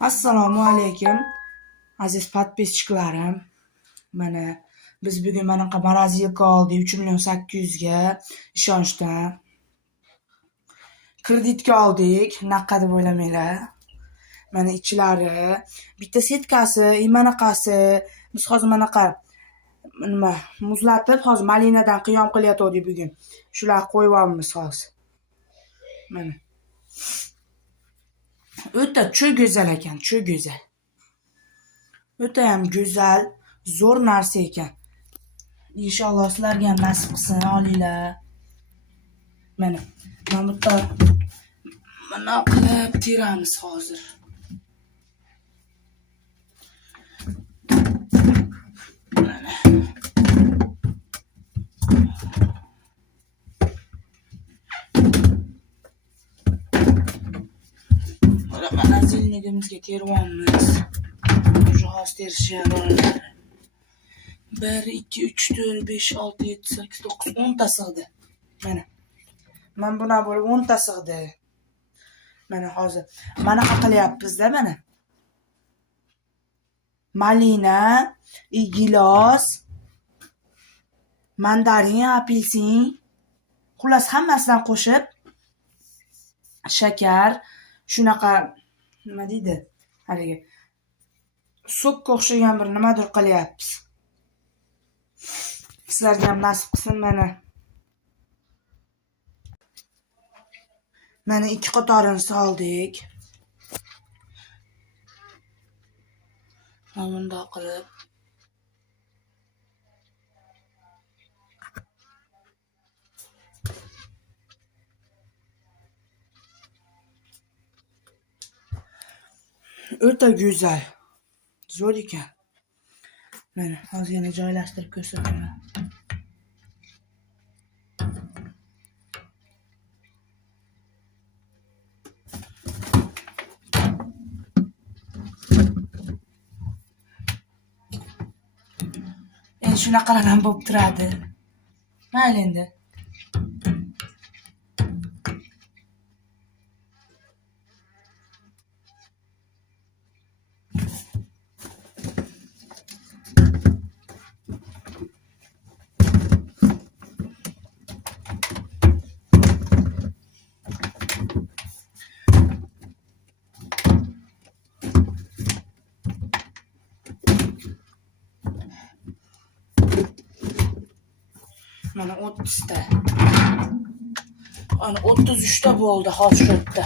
Assalomu alaykum aziz podpischiklarim. Mana biz bugun manaqa morozilik oldik 3.800.000 ga ishonchdan. Kreditga oldik, naqa deb o'ylamanglar. Mana ichlari, bitta setkasi, manaqasi. Biz hozir manaqa muzlatib, hozir malinadan qiyom qilyotgandik bugun. Shular qo'yibamiz hozir. Mana. O'ta go'zal ekan, go'zal. O'ta ham go'zal, zo'r narsa ekan. Inshaalloh sizlarga ham nasib qilsin, olinglar. Mana mana qilib teramiz hozir. Mana. Mana zilnigimizga teryapmiz. Hozir terishadi. 1, 2, 3, 4, 5, 6, 7, 8, 9, 10 ta sig'di. Mana buna bo'lib 10 ta sig'di. Mana hozir manaqa qilyapmiz-da mana. Malina, gilos, mandarin, apelsin, xullas hammasidan qo'shib shakar, shunaqa nima deydi? Haligi sokka o'xshagan bir nimadir qilyapmiz. Sizlarga ham nasib qilsin mana. Mana 2 qatorini soldik. Mana bunday qilib. O'ta go'zal. Zo'r ekan. Mana hozir yana joylashtirib ko'rsataman. Endi shunaqalar ham bo'lib turadi. Mayli endi. Mana 30 ta. Ana 33 ta bo'ldi hozir shu yerda.